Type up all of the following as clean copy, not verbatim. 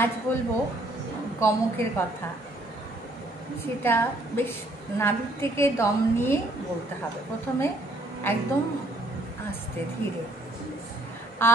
আজ বলবো গমকের কথা। সেটা বেশ নাভির থেকে দম নিয়ে বলতে হবে। প্রথমে একদম আস্তে ধীরে আ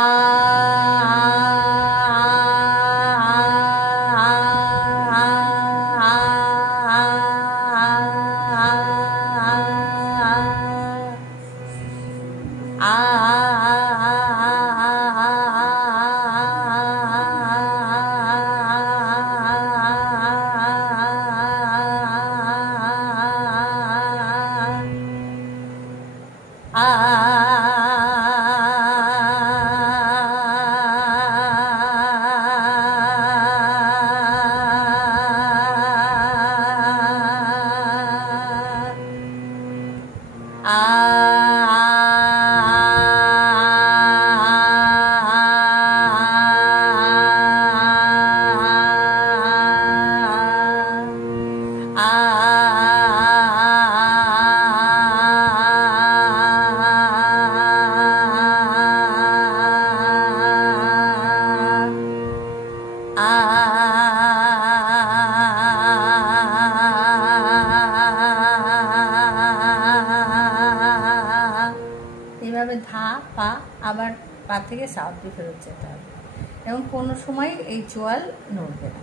এইভাবে ধা পা, আবার পা থেকে সাউথ দিয়ে ফেরত যেতে হবে এবং কোনো সময় এই চোয়াল নড়বে না।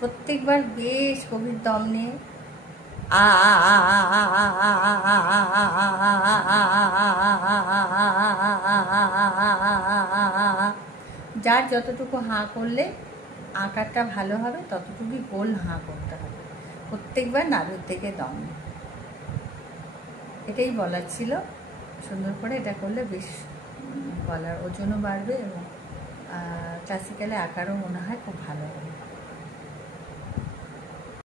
প্রত্যেকবার বেশ গভীর দম নিয়ে যার যতটুকু হাঁ করলে আকারটা ভালো হবে ততটুকুই গোল হাঁ করতে হবে। প্রত্যেকবার নাভির থেকে দম, এটাই বলার ছিল। সুন্দর করে এটা করলে বেশ গলার ওজনও বাড়বে এবং ক্লাসিক্যালে আকারও মনে হয় খুব ভালো হবে।